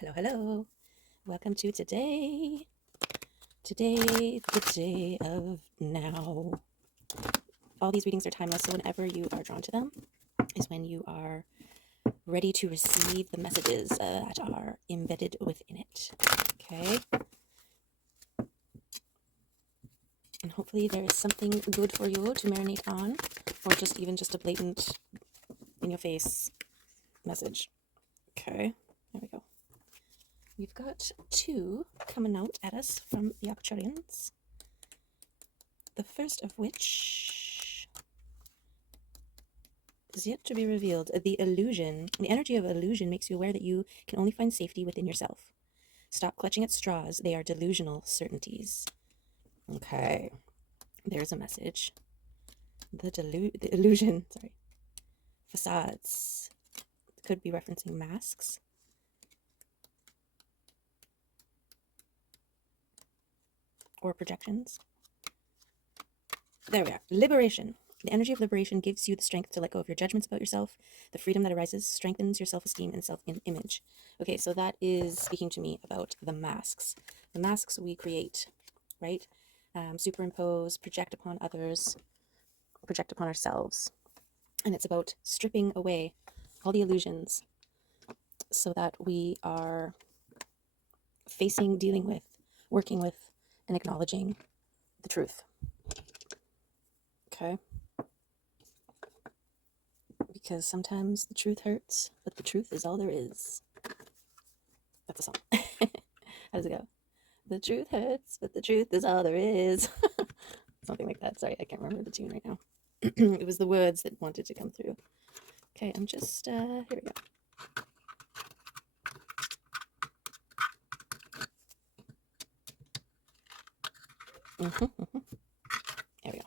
Hello, hello. Welcome to today. Today, the day of now. All these readings are timeless, so whenever you are drawn to them is when you are ready to receive the messages that are embedded within it. Okay? And hopefully there is something good for you to marinate on, or just a blatant in your face message. Okay, there we go. We've got two coming out at us from the Arcturians. The first of which is yet to be revealed. The energy of illusion makes you aware that you can only find safety within yourself. Stop clutching at straws. They are delusional certainties. Okay, there's a message. The illusion, facades. Could be referencing masks. Or projections. There we are. Liberation. The energy of liberation gives you the strength to let go of your judgments about yourself. The freedom that arises strengthens your self-esteem and self-image. Okay, so that is speaking to me about the masks. The masks we create, right? Superimpose, project upon others, project upon ourselves. And it's about stripping away all the illusions so that we are facing, dealing with, working with, and acknowledging the truth. Okay? Because sometimes the truth hurts, but the truth is all there is. That's a song. How does it go? The truth hurts, but the truth is all there is. Something like that. Sorry, I can't remember the tune right now. It was the words that wanted to come through. Okay, I'm just, here we go. There we go.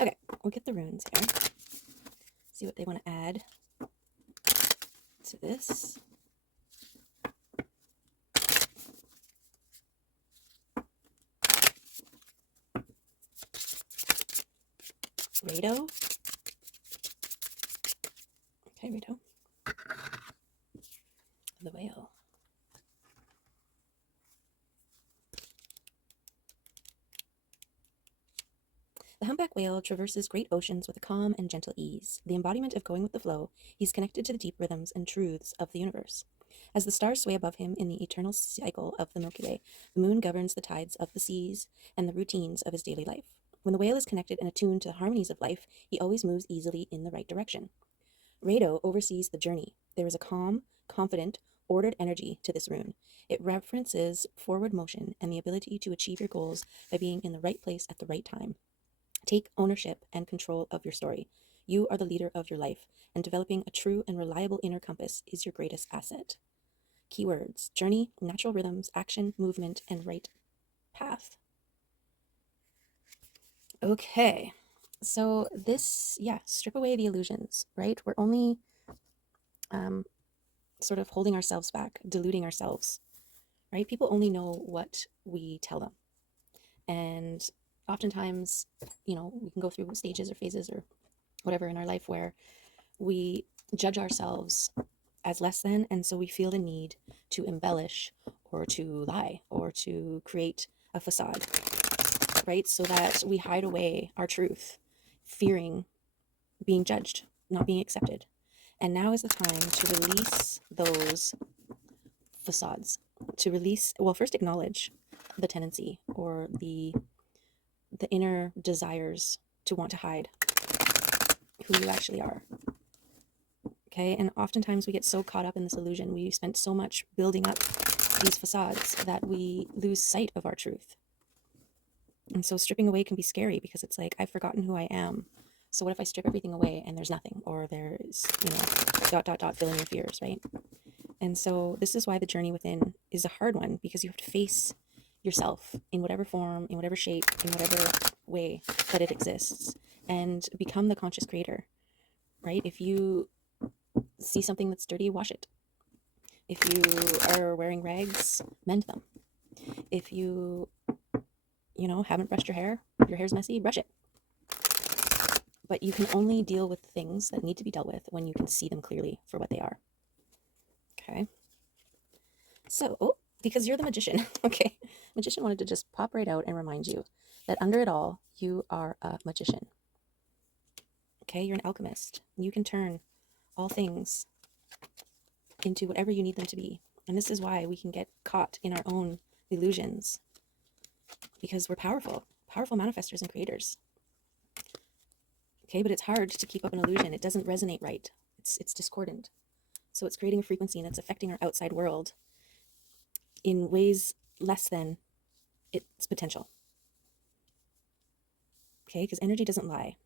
Okay, we'll get the runes here. See what they want to add to this. Rado. Okay, Rado. The whale. The humpback whale traverses great oceans with a calm and gentle ease. The embodiment of going with the flow, he's connected to the deep rhythms and truths of the universe. As the stars sway above him in the eternal cycle of the Milky Way, the moon governs the tides of the seas and the routines of his daily life. When the whale is connected and attuned to the harmonies of life, he always moves easily in the right direction. Rado oversees the journey. There is a calm, confident, ordered energy to this rune. It references forward motion and the ability to achieve your goals by being in the right place at the right time. Take ownership and control of your story. You are the leader of your life, and developing a true and reliable inner compass is your greatest asset. Keywords: journey, natural rhythms, action, movement, and right path. Okay, so this, strip away the illusions, right? We're only sort of holding ourselves back, deluding ourselves, right? People only know what we tell them. And oftentimes, we can go through stages or phases or whatever in our life where we judge ourselves as less than, and so we feel the need to embellish or to lie or to create a facade, right? So that we hide away our truth, fearing being judged, not being accepted. And now is the time to release those facades, first acknowledge the tendency or the inner desires to want to hide who you actually are. Okay, and oftentimes we get so caught up in this illusion, we spent so much building up these facades that we lose sight of our truth. And so stripping away can be scary because it's like, I've forgotten who I am. So what if I strip everything away and there's nothing, or there's, fill in your fears, right? And so this is why the journey within is a hard one, because you have to face yourself in whatever form, in whatever shape, in whatever way that it exists, and become the conscious creator, right? If you see something that's dirty, wash it. If you are wearing rags, mend them. If you, haven't brushed your hair's messy, brush it. But you can only deal with things that need to be dealt with when you can see them clearly for what they are. Okay? So, oh, because you're the magician. Okay. Magician wanted to just pop right out and remind you that under it all, you are a magician. Okay. You're an alchemist. You can turn all things into whatever you need them to be. And this is why we can get caught in our own illusions, because we're powerful, powerful manifestors and creators. Okay. But it's hard to keep up an illusion. It doesn't resonate right. It's discordant. So it's creating a frequency that's affecting our outside world in ways less than its potential. Okay, because energy doesn't lie,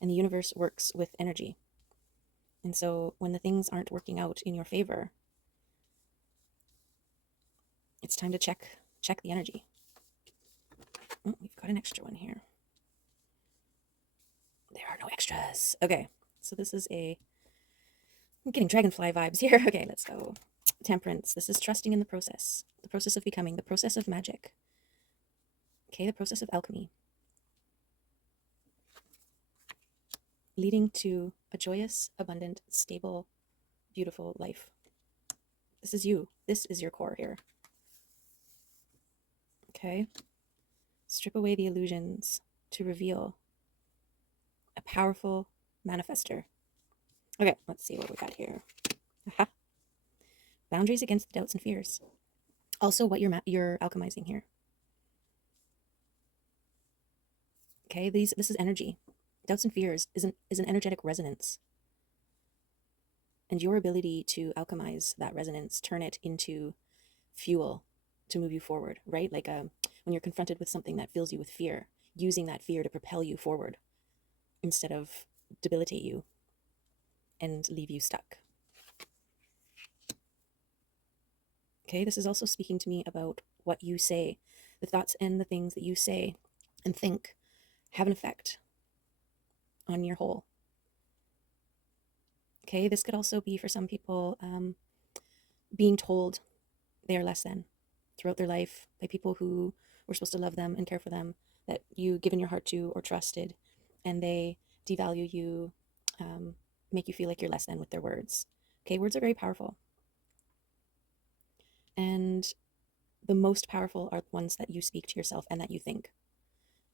and the universe works with energy. And so when the things aren't working out in your favor, it's time to check the energy. Oh, we've got an extra one here. There are no extras. Okay, so this is I'm getting dragonfly vibes here. Okay, let's go. Temperance. This is trusting in the process of becoming, the process of magic. Okay, the process of alchemy, leading to a joyous, abundant, stable, beautiful life. This is you. This is your core here. Okay? Strip away the illusions to reveal a powerful manifester. Okay, let's see what we got here. Aha. Boundaries against the doubts and fears. Also, what you're alchemizing here. Okay, this is energy. Doubts and fears is an energetic resonance. And your ability to alchemize that resonance, turn it into fuel to move you forward, right? Like when you're confronted with something that fills you with fear, using that fear to propel you forward instead of debilitate you and leave you stuck. Okay, this is also speaking to me about what you say. The thoughts and the things that you say and think have an effect on your whole. Okay, this could also be for some people being told they are less than throughout their life by people who were supposed to love them and care for them, that you given your heart to or trusted, and they devalue you, make you feel like you're less than with their words. Okay, words are very powerful. And the most powerful are the ones that you speak to yourself and that you think.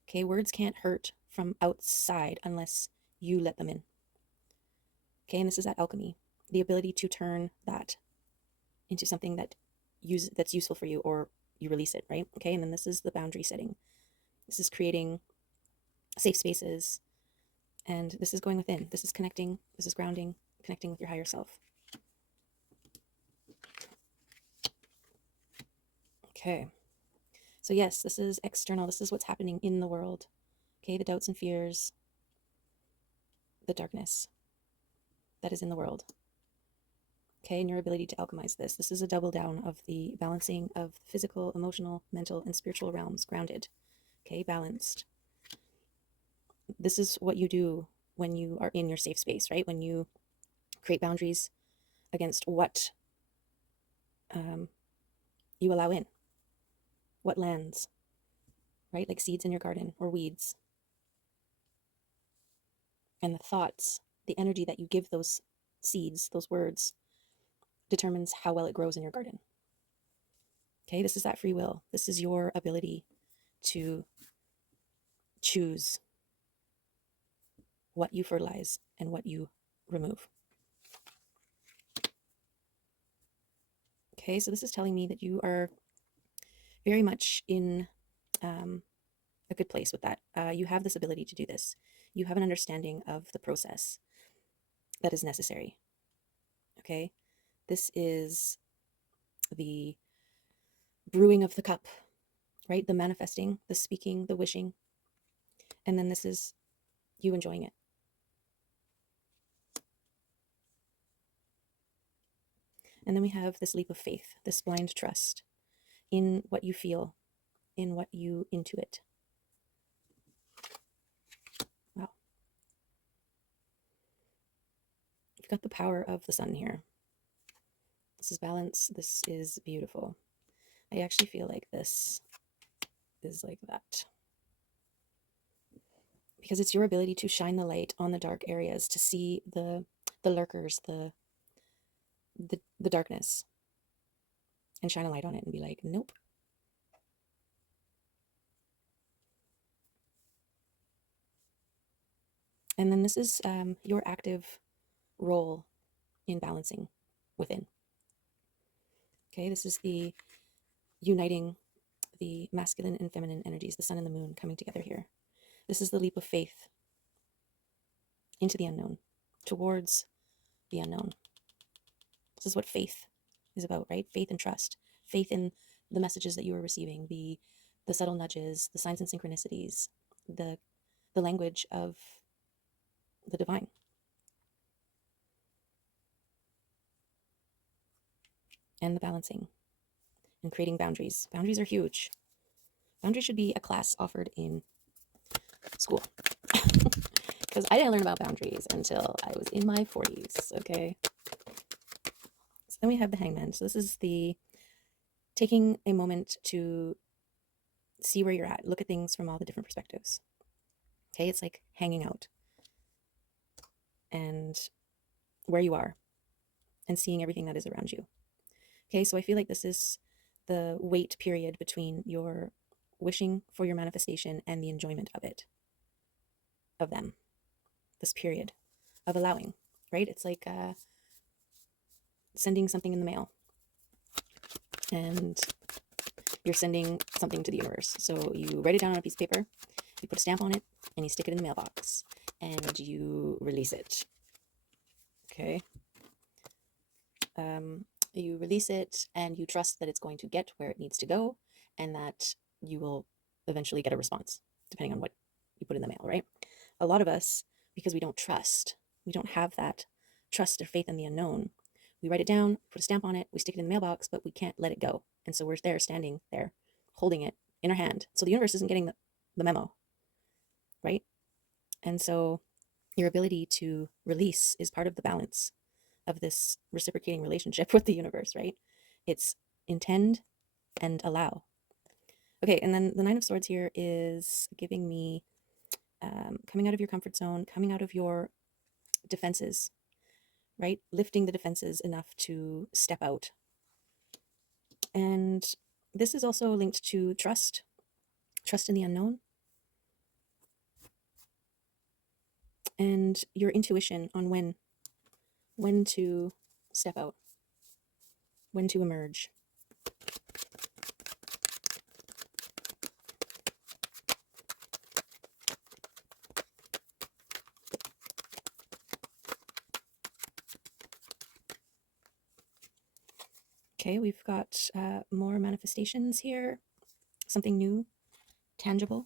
Okay, words can't hurt from outside unless you let them in. Okay, and this is that alchemy, the ability to turn that into something that's useful for you, or you release it, right? Okay, and then this is the boundary setting. This is creating safe spaces, and this is going within. This is connecting, this is grounding, connecting with your higher self. Okay, so yes, this is external. This is what's happening in the world. Okay, the doubts and fears, the darkness that is in the world. Okay, and your ability to alchemize this. This is a double down of the balancing of physical, emotional, mental, and spiritual realms, grounded. Okay, balanced. This is what you do when you are in your safe space, right? When you create boundaries against what you allow in, what lands, right? Like seeds in your garden or weeds. And the thoughts, the energy that you give those seeds, those words, determines how well it grows in your garden. Okay, this is that free will. This is your ability to choose what you fertilize and what you remove. Okay, so this is telling me that you are very much in a good place with that. You have this ability to do this. You have an understanding of the process that is necessary. Okay, this is the brewing of the cup, right? The manifesting, the speaking, the wishing. And then this is you enjoying it. And then we have this leap of faith, this blind trust in what you feel, in what you intuit. Wow. You've got the power of the sun here. This is balance. This is beautiful. I actually feel like this is like that, because it's your ability to shine the light on the dark areas, to see the lurkers, the darkness, and shine a light on it and be like, nope. And then this is your active role in balancing within. Okay, this is the uniting the masculine and feminine energies, the sun and the moon coming together here. This is the leap of faith into the unknown, towards the unknown. This is what faith is about, right? Faith and trust. Faith in the messages that you are receiving, the subtle nudges, the signs and synchronicities, the language of the divine. And the balancing and creating boundaries. Boundaries are huge. Boundaries should be a class offered in school. Because I didn't learn about boundaries until I was in my 40s, okay? So then we have the hangman. So this is the taking a moment to see where you're at, look at things from all the different perspectives. Okay, it's like hanging out and where you are and seeing everything that is around you. Okay, so I feel like this is the wait period between your wishing for your manifestation and the enjoyment of it, of them. This period of allowing, right? It's like sending something in the mail, and you're sending something to the universe. So you write it down on a piece of paper, you put a stamp on it, and you stick it in the mailbox, and you release it. Okay. You release it, and you trust that it's going to get where it needs to go, and that you will eventually get a response, depending on what you put in the mail, right? A lot of us, because we don't trust, we don't have that trust or faith in the unknown. We write it down, put a stamp on it, we stick it in the mailbox, but we can't let it go. And so we're there, standing there, holding it in our hand. So the universe isn't getting the memo, right? And so your ability to release is part of the balance of this reciprocating relationship with the universe, right? It's intend and allow. Okay, and then the Nine of Swords here is giving me coming out of your comfort zone, coming out of your defenses, right? Lifting the defenses enough to step out. And this is also linked to trust in the unknown, and your intuition on when to step out, when to emerge. Okay, we've got more manifestations here, something new, tangible,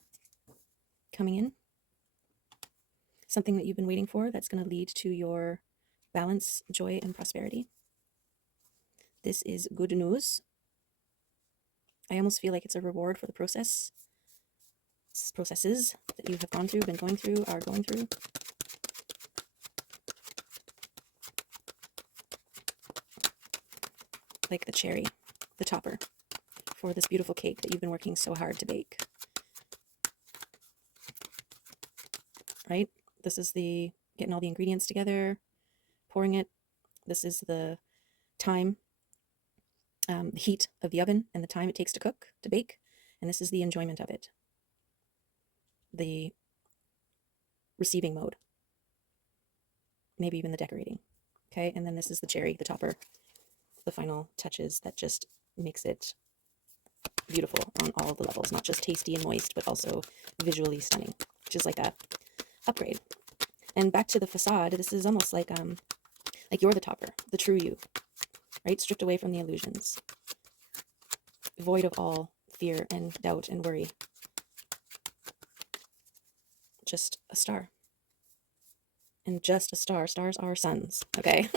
coming in, something that you've been waiting for that's going to lead to your balance, joy, and prosperity. This is good news. I almost feel like it's a reward for the processes that you have gone through, been going through, are going through. Like the cherry, the topper, for this beautiful cake that you've been working so hard to bake. Right? This is the getting all the ingredients together, pouring it. This is the time, the heat of the oven and the time it takes to cook, to bake. And this is the enjoyment of it, the receiving mode, maybe even the decorating. Okay, and then this is the cherry, the topper, the final touches that just makes it beautiful on all the levels, not just tasty and moist, but also visually stunning, which is like a upgrade. And back to the facade, this is almost like you're the topper, the true you, right? Stripped away from the illusions, void of all fear and doubt and worry. Just a star. And just a star. Stars are suns, okay?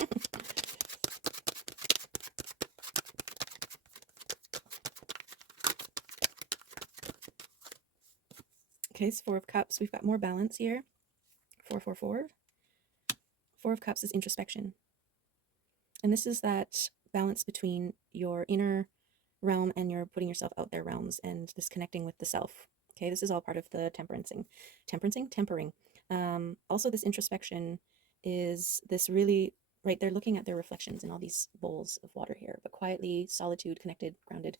Okay, so Four of Cups. We've got more balance here. 444. Four of Cups is introspection. And this is that balance between your inner realm and your putting yourself out there realms, and this connecting with the self. Okay, this is all part of the tempering. Also, this introspection is this really right? They're looking at their reflections in all these bowls of water here, but quietly, solitude, connected, grounded.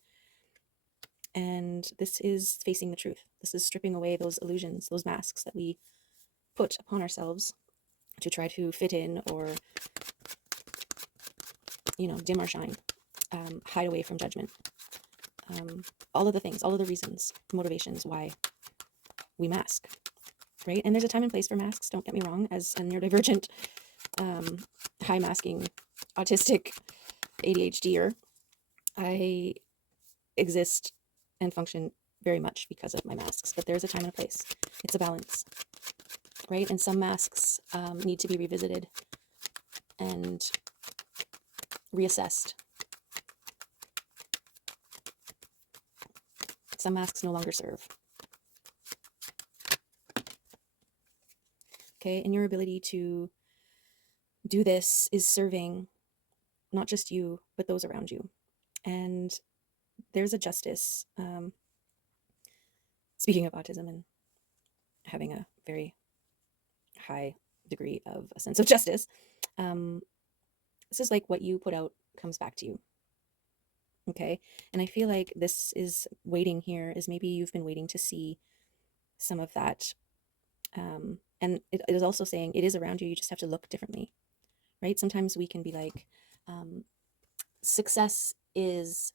And this is facing the truth. This is stripping away those illusions, those masks that we put upon ourselves to try to fit in or, dim our shine, hide away from judgment. All of the things, all of the reasons, motivations why we mask, right? And there's a time and place for masks, don't get me wrong. As a neurodivergent, high masking, autistic ADHDer, I exist and function very much because of my masks, but there's a time and a place. It's a balance, right? And some masks need to be revisited and reassessed. Some masks no longer serve. Okay, and your ability to do this is serving not just you, but those around you. And there's a justice. Speaking of autism and having a very high degree of a sense of justice, this is like what you put out comes back to you. Okay, and I feel like this is waiting here is maybe you've been waiting to see some of that. And it is also saying it is around you, you just have to look differently, right? Sometimes we can be like, success is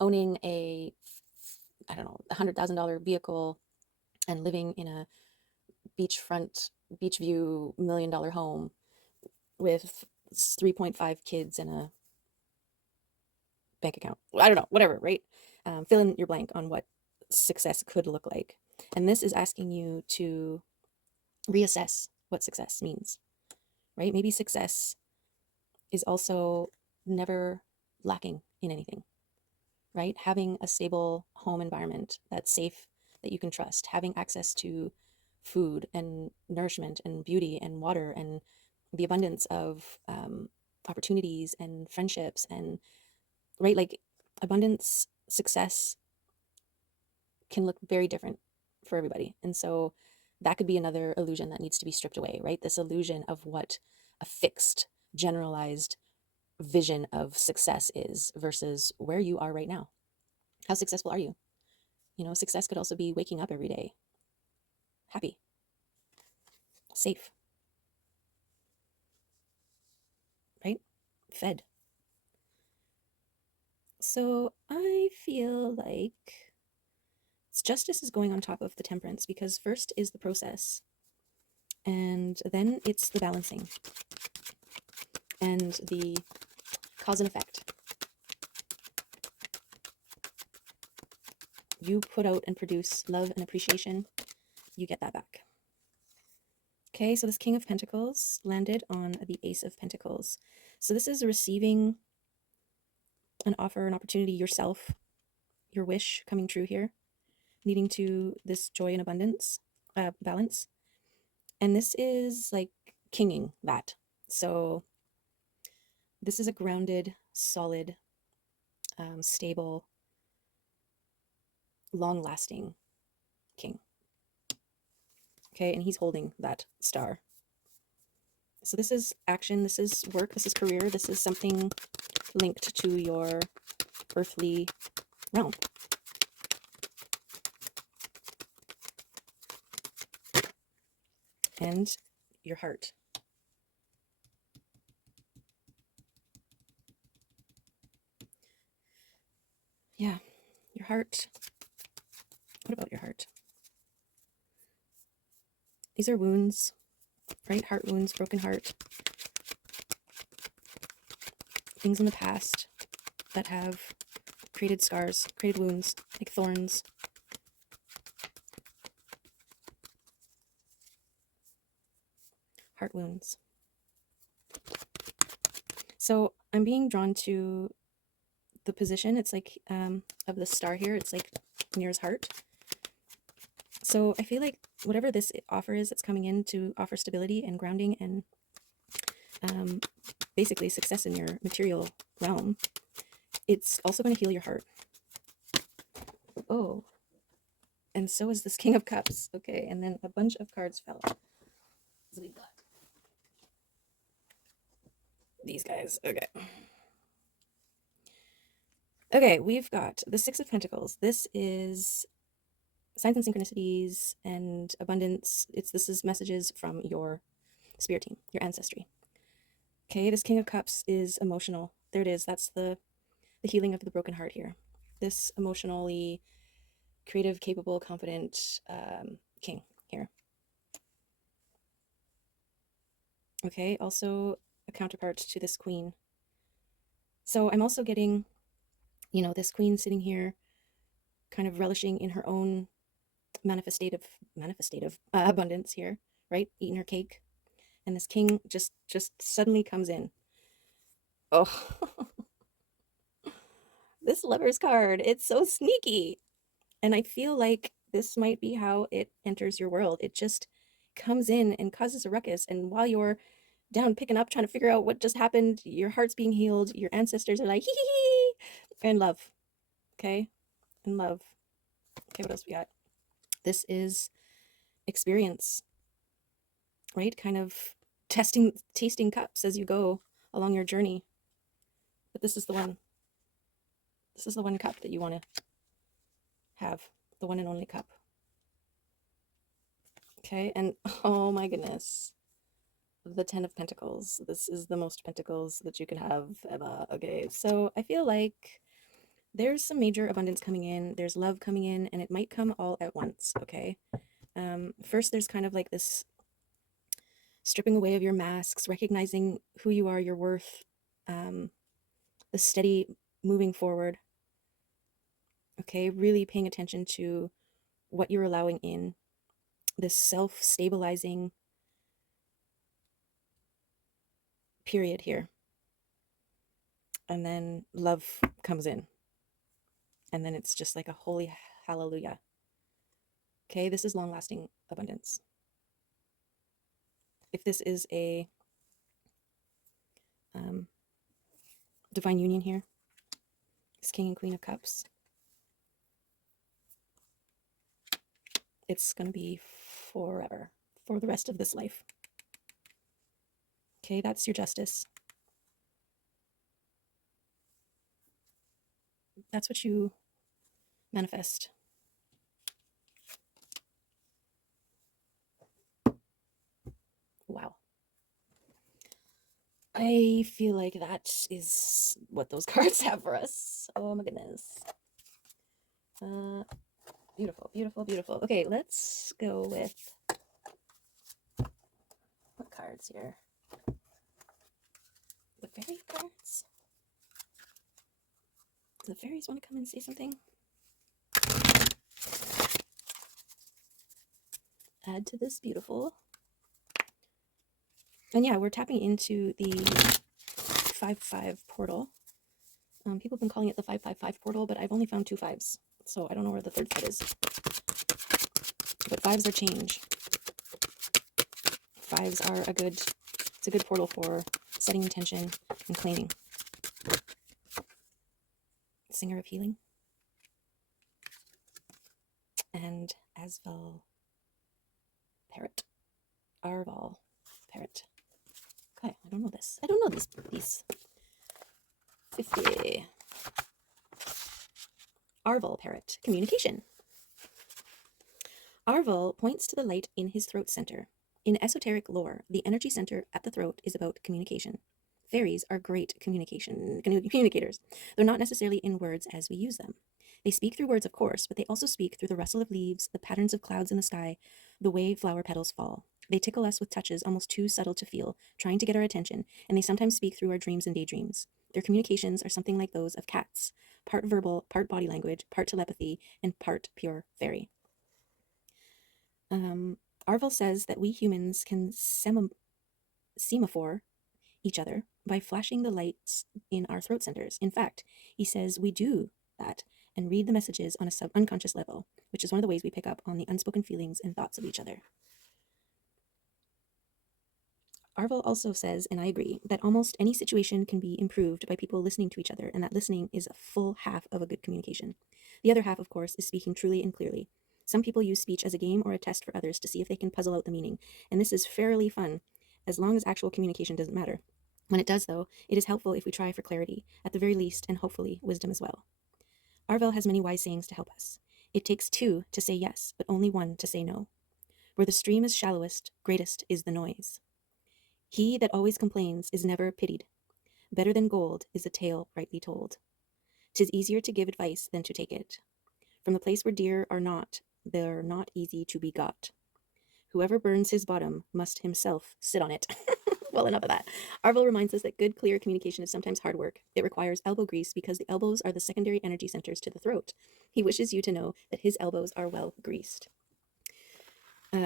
owning a, I don't know, $100,000 vehicle and living in a beach view $1 million home with 3.5 kids and a bank account. I don't know, whatever, right? Fill in your blank on what success could look like. And this is asking you to reassess what success means, right? Maybe success is also never lacking in anything, right? Having a stable home environment that's safe, that you can trust, having access to food and nourishment and beauty and water and the abundance of opportunities and friendships and, right? Like abundance, success can look very different for everybody. And so that could be another illusion that needs to be stripped away, right? This illusion of what a fixed, generalized vision of success is versus where you are right now. How successful are you? Success could also be waking up every day happy, safe, right? Fed. So I feel like justice is going on top of the temperance because first is the process and then it's the balancing and the cause and effect. You put out and produce love and appreciation, you get that back. Okay, so this King of Pentacles landed on the Ace of Pentacles. So this is receiving an offer, an opportunity yourself, your wish coming true here, leading to this joy and abundance, balance. And this is like kinging that. So this is a grounded, solid, stable, long-lasting king. Okay, and he's holding that star. So this is action, this is work, this is career, this is something linked to your earthly realm. And your heart. Yeah, your heart. What about your heart? These are wounds, right? Heart wounds, broken heart. Things in the past that have created scars, created wounds, like thorns. Heart wounds. So I'm being drawn to the position. It's like of the star here. It's like near his heart. So I feel like whatever this offer is that's coming in to offer stability and grounding and basically success in your material realm, it's also going to heal your heart. Oh, and so is this King of Cups. Okay, and then a bunch of cards fell. So we got these guys. Okay. Okay, we've got the Six of Pentacles. This is signs and synchronicities and abundance. This is messages from your spirit team, your ancestry. Okay, this King of Cups is emotional. There it is. That's the healing of the broken heart here. This emotionally creative, capable, confident king here. Okay, also a counterpart to this queen. So I'm also getting, this queen sitting here kind of relishing in her own manifestative abundance here, right? Eating her cake. And this king just suddenly comes in. Oh, this Lover's card, it's so sneaky. And I feel like this might be how it enters your world. It just comes in and causes a ruckus. And while you're down picking up, trying to figure out what just happened, your heart's being healed, your ancestors are like, hee hee hee, and love. Okay? And love. Okay, what else we got? This is experience, right? Kind of tasting cups as you go along your journey. But this is the one. This is the one cup that you want to have, the one and only cup. Okay, and oh my goodness, the Ten of Pentacles. This is the most pentacles that you could have ever. Okay, so I feel like there's some major abundance coming in. There's love coming in, and it might come all at once. Okay, first there's kind of like this stripping away of your masks, recognizing who you are, your worth, the steady moving forward. Okay, really paying attention to what you're allowing in, this self-stabilizing period here. And then love comes in. And then it's just like a holy hallelujah. Okay, this is long-lasting abundance. If this is a divine union here, this King and Queen of Cups, it's going to be forever, for the rest of this life. Okay, that's your justice. That's what you manifest. Wow. I feel like that is what those cards have for us. Oh my goodness. Beautiful, beautiful, beautiful. Okay, let's go with what cards here? The fairy cards? Do the fairies want to come and say something? Add to this beautiful. And yeah, we're tapping into the 5-5 portal. People have been calling it the 5-5-5 portal, but I've only found 2 5s. So I don't know where the third 5 is. But 5s are change. 5s are it's a good portal for setting intention and claiming. Singer of Healing. And Asval Parrot. Arval Parrot. Okay, I don't know this. I don't know these. 50. Arval Parrot. Communication. Arval points to the light in his throat center. In esoteric lore, the energy center at the throat is about communication. Fairies are great communicators, though not necessarily in words as we use them. They speak through words, of course, but they also speak through the rustle of leaves, the patterns of clouds in the sky, the way flower petals fall. They tickle us with touches almost too subtle to feel, trying to get our attention, and they sometimes speak through our dreams and daydreams. Their communications are something like those of cats, part verbal, part body language, part telepathy, and part pure fairy. Arval says that we humans can semaphore each other by flashing the lights in our throat centers. In fact, he says we do that and read the messages on a unconscious level, which is one of the ways we pick up on the unspoken feelings and thoughts of each other. Arval also says, and I agree, that almost any situation can be improved by people listening to each other, and that listening is a full half of a good communication. The other half, of course, is speaking truly and clearly. Some people use speech as a game or a test for others to see if they can puzzle out the meaning, and this is fairly fun, as long as actual communication doesn't matter. When it does, though, it is helpful if we try for clarity, at the very least, and hopefully wisdom as well. Arvel has many wise sayings to help us. It takes two to say yes, but only one to say no. Where the stream is shallowest, greatest is the noise. He that always complains is never pitied. Better than gold is a tale rightly told. 'Tis easier to give advice than to take it. From the place where deer are not, they're not easy to be got. Whoever burns his bottom must himself sit on it. Well, enough of that. Arvel reminds us that good, clear communication is sometimes hard work. It requires elbow grease because the elbows are the secondary energy centers to the throat. He wishes you to know that his elbows are well greased.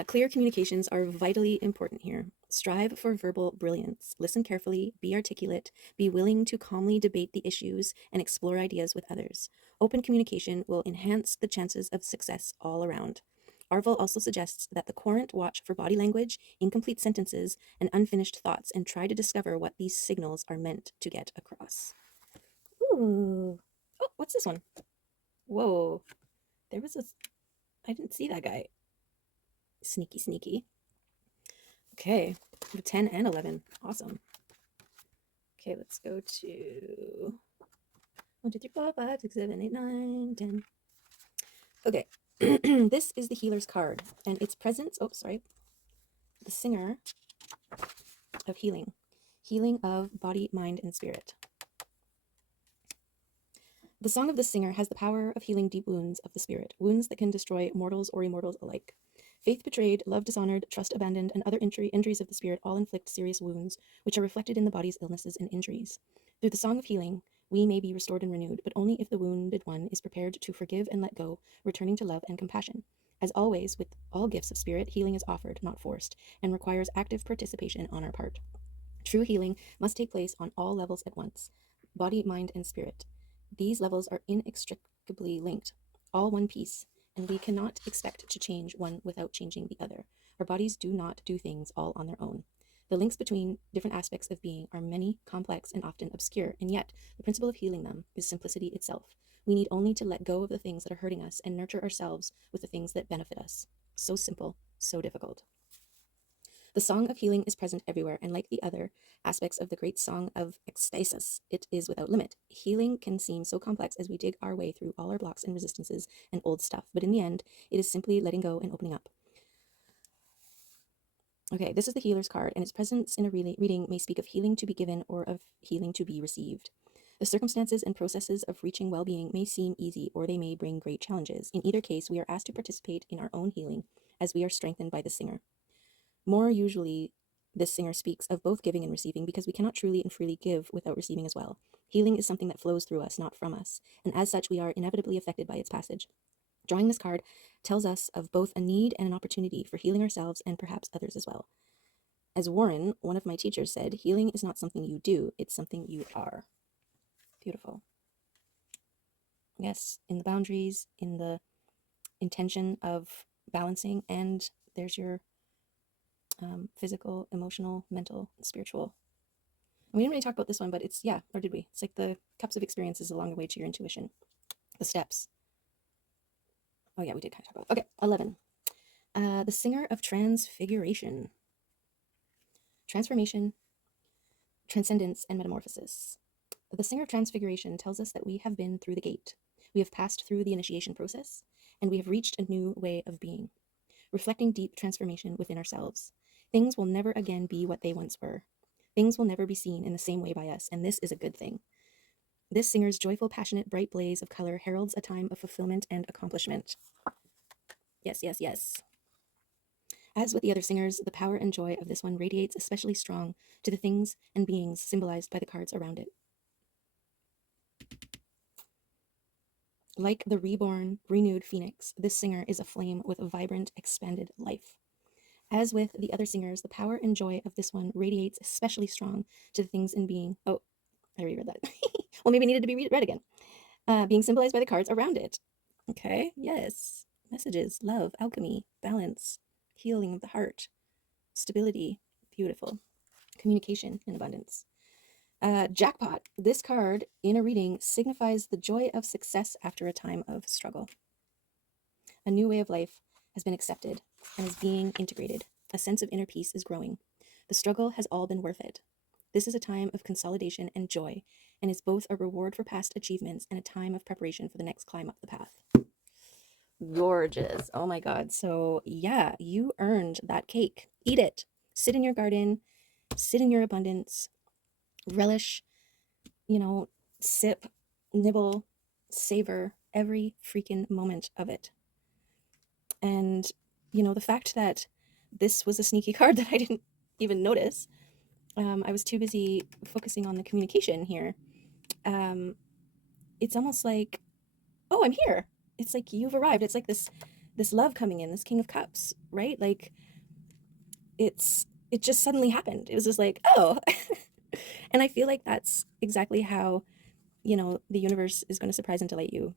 Clear communications are vitally important here. Strive for verbal brilliance. Listen carefully, be articulate, be willing to calmly debate the issues and explore ideas with others. Open communication will enhance the chances of success all around. Arvel also suggests that the Quorant watch for body language, incomplete sentences, and unfinished thoughts and try to discover what these signals are meant to get across. Ooh. Oh, what's this one? Whoa. There was a... I didn't see that guy. Sneaky, sneaky. Okay, 10 and 11. Awesome. Okay, let's go to 1, 2, 3, 4, 5, 6, 7, 8, 9, 10. Okay, this is the healer's card, and its presence. Oh, sorry. The singer of healing, healing of body, mind, and spirit. The song of the singer has the power of healing deep wounds of the spirit, wounds that can destroy mortals or immortals alike. Faith betrayed, love dishonored, trust abandoned, and other injuries of the spirit all inflict serious wounds, which are reflected in the body's illnesses and injuries. Through the song of healing, we may be restored and renewed, but only if the wounded one is prepared to forgive and let go, returning to love and compassion. As always, with all gifts of spirit, healing is offered, not forced, and requires active participation on our part. True healing must take place on all levels at once, body, mind, and spirit. These levels are inextricably linked, all one piece, and we cannot expect to change one without changing the other. Our bodies do not do things all on their own. The links between different aspects of being are many, complex, and often obscure, and yet the principle of healing them is simplicity itself. We need only to let go of the things that are hurting us and nurture ourselves with the things that benefit us. So simple, so difficult. The song of healing is present everywhere, and like the other aspects of the great song of ecstasis, it is without limit. Healing can seem so complex as we dig our way through all our blocks and resistances and old stuff, but in the end, it is simply letting go and opening up. Okay, this is the healer's card, and its presence in a reading may speak of healing to be given or of healing to be received. The circumstances and processes of reaching well-being may seem easy, or they may bring great challenges. In either case, we are asked to participate in our own healing as we are strengthened by the singer. More usually, this singer speaks of both giving and receiving because we cannot truly and freely give without receiving as well. Healing is something that flows through us, not from us, and as such, we are inevitably affected by its passage. Drawing this card tells us of both a need and an opportunity for healing ourselves and perhaps others as well. As Warren, one of my teachers, said, healing is not something you do, it's something you are. Beautiful. Yes, in the boundaries, in the intention of balancing, and there's your physical, emotional, mental, spiritual. And we didn't really talk about this one, but it's, yeah, or did we? It's like the cups of experiences along the way to your intuition. The steps. Oh yeah, we did kind of talk about it. Okay, 11. The singer of transfiguration. Transformation, transcendence, and metamorphosis. The singer of transfiguration tells us that we have been through the gate. We have passed through the initiation process, and we have reached a new way of being, reflecting deep transformation within ourselves. Things will never again be what they once were. Things will never be seen in the same way by us, and this is a good thing. This singer's joyful, passionate, bright blaze of color heralds a time of fulfillment and accomplishment. Yes, yes, yes. As with the other singers, the power and joy of this one radiates especially strong to the things and beings symbolized by the cards around it. Like the reborn, renewed phoenix, this singer is a flame with a vibrant, expanded life. As with the other singers, the power and joy of this one radiates especially strong to the things in being. Oh, I already read that. Well, maybe it needed to be read again. Being symbolized by the cards around it. Okay, yes. Messages, love, alchemy, balance, healing of the heart, stability, beautiful, communication, and abundance. Jackpot. This card in a reading signifies the joy of success after a time of struggle. A new way of life has been accepted and is being integrated. A sense of inner peace is growing. The struggle has all been worth it. This is a time of consolidation and joy, and is both a reward for past achievements and a time of preparation for the next climb up the path. Gorgeous. Oh my God. So, yeah, you earned that cake. Eat it. Sit in your garden, sit in your abundance, relish, sip, nibble, savor every freaking moment of it. And, the fact that this was a sneaky card that I didn't even notice, I was too busy focusing on the communication here. It's almost like, oh, I'm here. It's like you've arrived. It's like this love coming in, this King of Cups, right? Like it just suddenly happened. It was just like, oh. And I feel like that's exactly how, the universe is going to surprise and delight you.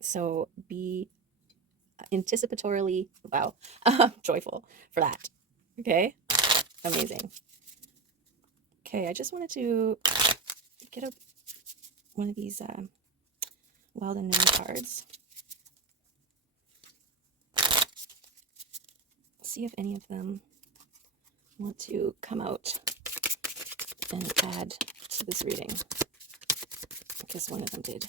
So be anticipatorily, wow, joyful for that. Okay, amazing. Okay, I just wanted to get one of these wild and known cards. See if any of them want to come out and add to this reading, because one of them did.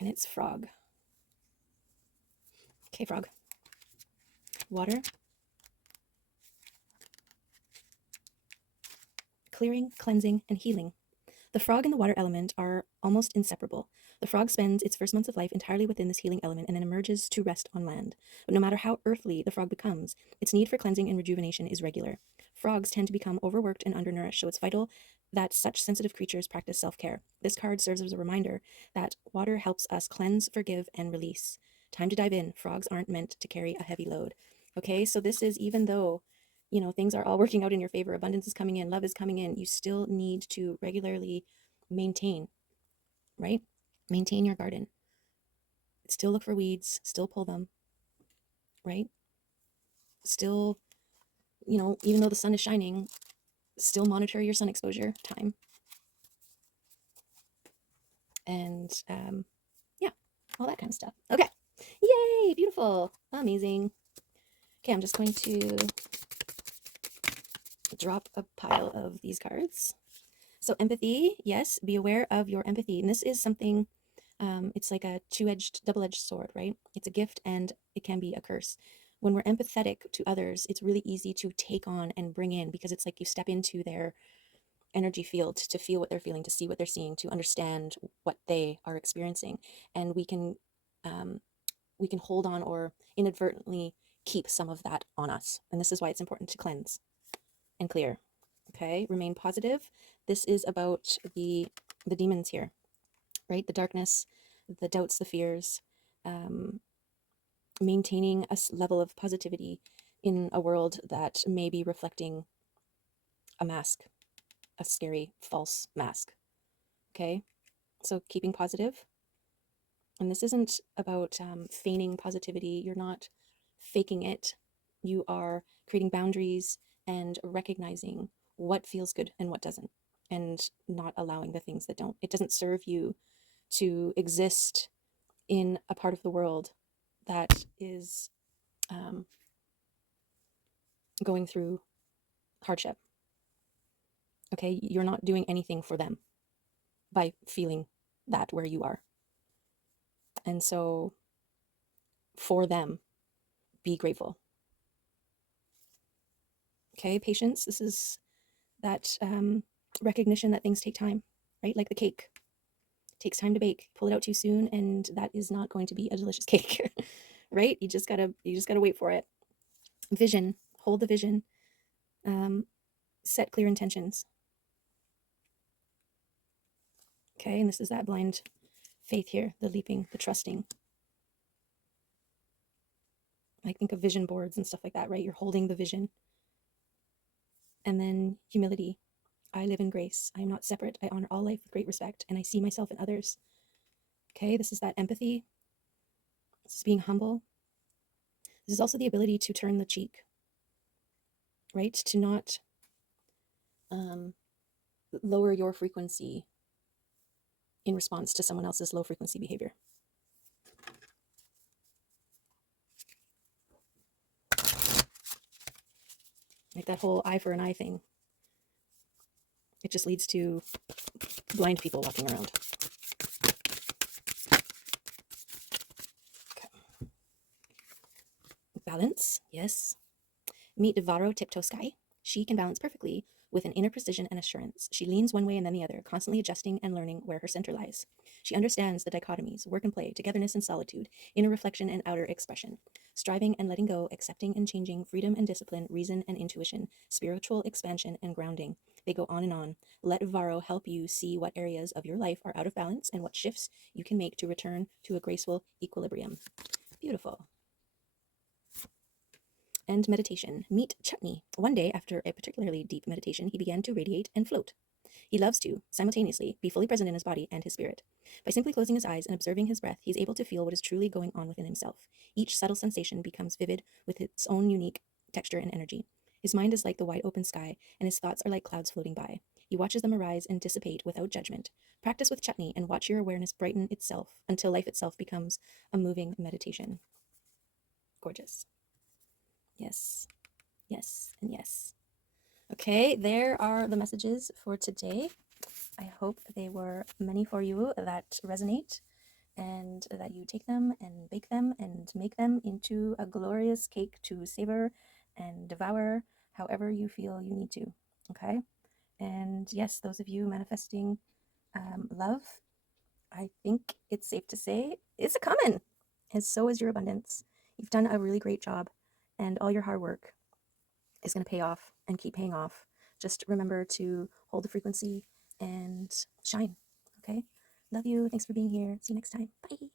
And it's frog. Okay, frog. Water. Clearing, cleansing, and healing. The frog and the water element are almost inseparable. The frog spends its first months of life entirely within this healing element and then emerges to rest on land. But no matter how earthly the frog becomes, its need for cleansing and rejuvenation is regular. Frogs tend to become overworked and undernourished, so it's vital that such sensitive creatures practice self-care. This card serves as a reminder that water helps us cleanse, forgive, and release. Time to dive in. Frogs aren't meant to carry a heavy load. Okay, so this is, even though things are all working out in your favor, abundance is coming in, love is coming in, you still need to regularly maintain, right? Maintain your garden. Still look for weeds, still pull them, right? Still, even though the sun is shining, still monitor your sun exposure time. And yeah, all that kind of stuff. Okay. Yay, beautiful. Amazing. Okay, I'm just going to drop a pile of these cards. So empathy, yes, be aware of your empathy. And this is something, it's like a double-edged sword, right? It's a gift and it can be a curse. When we're empathetic to others, it's really easy to take on and bring in, because it's like you step into their energy field to feel what they're feeling, to see what they're seeing, to understand what they are experiencing. And we can hold on or inadvertently keep some of that on us. And this is why it's important to cleanse and clear. Okay, remain positive. This is about the demons here, right? The darkness, the doubts, the fears, maintaining a level of positivity in a world that may be reflecting a mask, a scary false mask. Okay, so keeping positive. And this isn't about feigning positivity. You're not faking it. You are creating boundaries and recognizing what feels good and what doesn't, and not allowing the things that don't. It doesn't serve you to exist in a part of the world that is going through hardship. Okay, you're not doing anything for them by feeling that where you are. And so for them, be grateful. Okay, patience. This is that recognition that things take time, right? Like the cake. It takes time to bake. Pull it out too soon and that is not going to be a delicious cake. Right? You just gotta wait for it. Vision. Hold the vision. Set clear intentions. Okay, and this is that blind faith here, the leaping, the trusting. I think of vision boards and stuff like that, right? You're holding the vision. And then humility. I live in grace. I am not separate. I honor all life with great respect, and I see myself in others. Okay, this is that empathy. This is being humble. This is also the ability to turn the cheek, right? To not lower your frequency in response to someone else's low frequency behavior. Like that whole eye for an eye thing. It just leads to blind people walking around. Okay. Balance, yes. Meet Varo Tiptoe Sky. She can balance perfectly with an inner precision and assurance. She leans one way and then the other, constantly adjusting and learning where her center lies. She understands the dichotomies, work and play, togetherness and solitude, inner reflection and outer expression, striving and letting go, accepting and changing, freedom and discipline, reason and intuition, spiritual expansion and grounding. They go on and on. Let Varo help you see what areas of your life are out of balance and what shifts you can make to return to a graceful equilibrium. Beautiful. And meditation. Meet Chutney. One day, after a particularly deep meditation, he began to radiate and float. He loves to, simultaneously, be fully present in his body and his spirit. By simply closing his eyes and observing his breath, he is able to feel what is truly going on within himself. Each subtle sensation becomes vivid with its own unique texture and energy. His mind is like the wide open sky, and his thoughts are like clouds floating by. He watches them arise and dissipate without judgment. Practice with Chutney and watch your awareness brighten itself until life itself becomes a moving meditation. Gorgeous. Yes, yes, and yes. Okay, there are the messages for today. I hope they were many for you that resonate and that you take them and bake them and make them into a glorious cake to savor and devour however you feel you need to. Okay, and yes, those of you manifesting love, I think it's safe to say it's a coming, and so is your abundance. You've done a really great job, and all your hard work is going to pay off and keep paying off. Just remember to hold the frequency and shine. Okay? Love you. Thanks for being here. See you next time. Bye.